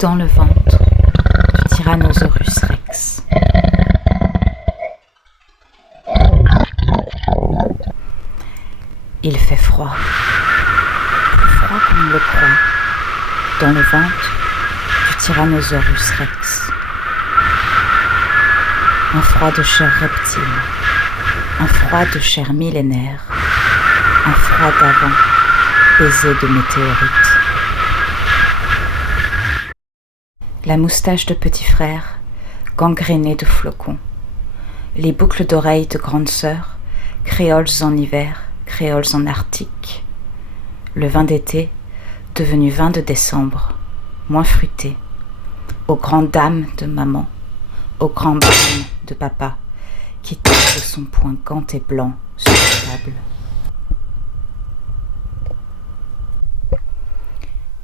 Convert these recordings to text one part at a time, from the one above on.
dans le ventre du Tyrannosaurus rex. Il fait froid, plus froid qu'on ne le croit, dans le ventre du Tyrannosaurus rex. Un froid de chair reptile, un froid de chair millénaire, un froid d'avant, baiser de météorite. La moustache de petit frère, gangrénée de flocons, les boucles d'oreilles de grande sœur, créoles en hiver, créoles en arctique. Le vin d'été, devenu vin de décembre, moins fruité, aux grandes dames de maman, aux grands baumes de papa, qui tape de son poing gant et blanc sur la table.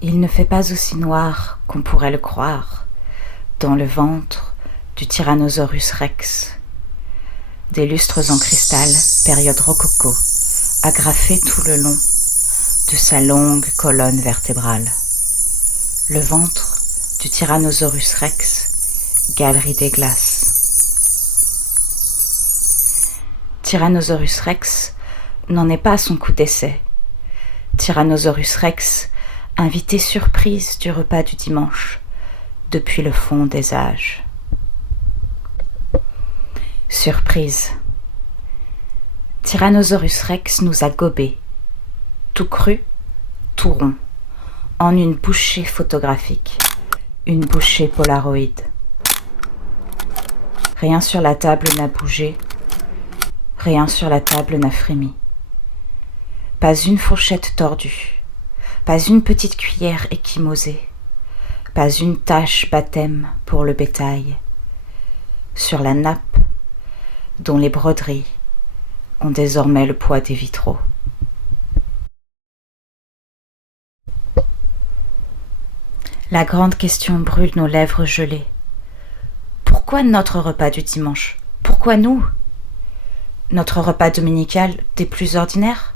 Il ne fait pas aussi noir qu'on pourrait le croire, dans le ventre du Tyrannosaurus rex. Des lustres en cristal, période rococo, agrafés tout le long de sa longue colonne vertébrale. Le ventre du Tyrannosaurus rex, galerie des glaces. Tyrannosaurus rex n'en est pas à son coup d'essai. Tyrannosaurus rex, invité surprise du repas du dimanche, depuis le fond des âges. Surprise. Tyrannosaurus rex nous a gobés, tout cru, tout rond, en une bouchée photographique, une bouchée polaroïde. Rien sur la table n'a bougé, rien sur la table n'a frémi. Pas une fourchette tordue, pas une petite cuillère échymosée, pas une tache baptême pour le bétail. Sur la nappe, dont les broderies ont désormais le poids des vitraux. La grande question brûle nos lèvres gelées. Pourquoi notre repas du dimanche? Pourquoi nous? Notre repas dominical des plus ordinaires?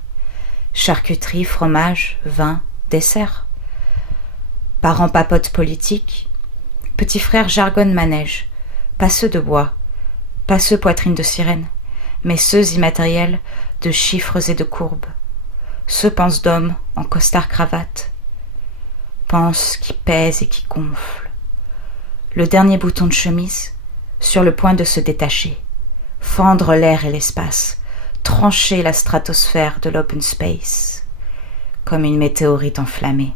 Charcuterie, fromage, vin, dessert. Parents papotent politique, petit frère jargonne manège, pas ceux de bois, pas ceux poitrine de sirène, mais ceux immatériels de chiffres et de courbes, ceux pensent d'hommes en costard-cravate, pensent qui pèsent et qui gonflent. Le dernier bouton de chemise, sur le point de se détacher, fendre l'air et l'espace, trancher la stratosphère de l'open space, comme une météorite enflammée.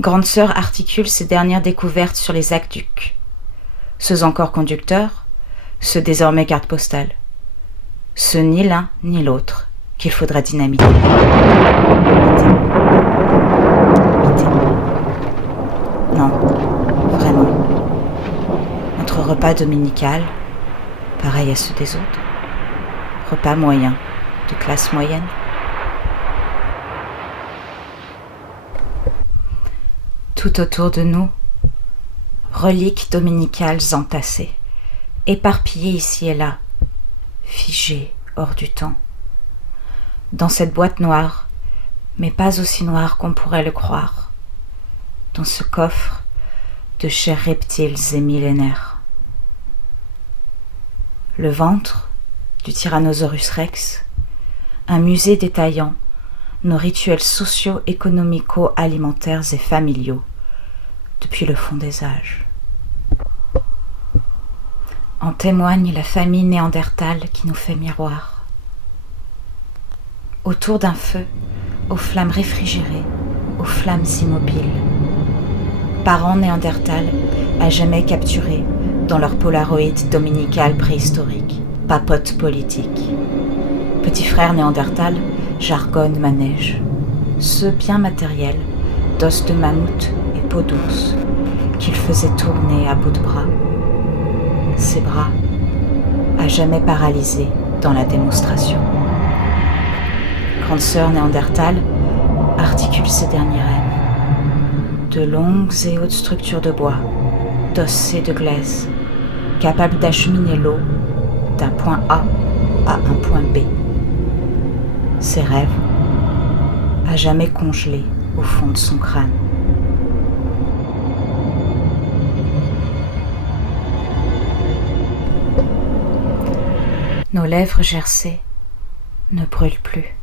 Grande sœur articule ses dernières découvertes sur les aqueducs, ceux encore conducteurs, ceux désormais cartes postales, ceux ni l'un ni l'autre qu'il faudra dynamiter. Non, vraiment. Notre repas dominical, pareil à ceux des autres, repas moyen, de classe moyenne. Tout autour de nous, reliques dominicales entassées, éparpillées ici et là, figées hors du temps. Dans cette boîte noire, mais pas aussi noire qu'on pourrait le croire, dans ce coffre de chairs reptiles et millénaires. Le ventre du Tyrannosaurus rex, un musée détaillant nos rituels socio-économico-alimentaires et familiaux depuis le fond des âges. En témoigne la famille néandertale qui nous fait miroir. Autour d'un feu, aux flammes réfrigérées, aux flammes immobiles. Parents néandertales à jamais capturés dans leur polaroïde dominical préhistorique, papote politique. Petit frère néandertal, jargonne manège. Ceux bien matériels, d'os de mammouth et peau d'ours, qu'il faisait tourner à bout de bras. Ses bras, à jamais paralysés dans la démonstration. Grande sœur néandertale articule ses derniers rêves. De longues et hautes structures de bois, d'os et de glaise, capables d'acheminer l'eau d'un point A à un point B. Ses rêves, à jamais congelés au fond de son crâne. Nos lèvres gercées ne brûlent plus,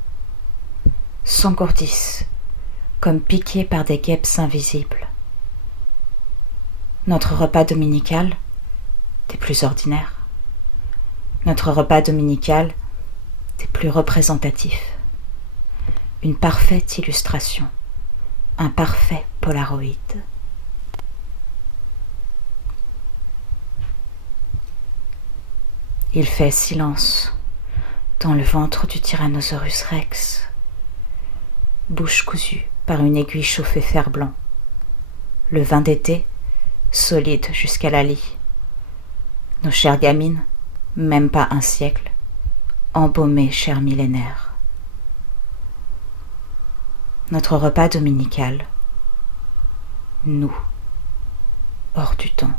s'engourdissent comme piquées par des guêpes invisibles. Notre repas dominical, des plus ordinaires. Notre repas dominical, des plus représentatifs. Une parfaite illustration, un parfait Polaroid. Il fait silence dans le ventre du Tyrannosaurus Rex, bouche cousue par une aiguille chauffée fer blanc. Le vin d'été, solide jusqu'à la lie. Nos chères gamines, même pas un siècle, embaumées chers millénaires. Notre repas dominical, nous, hors du temps.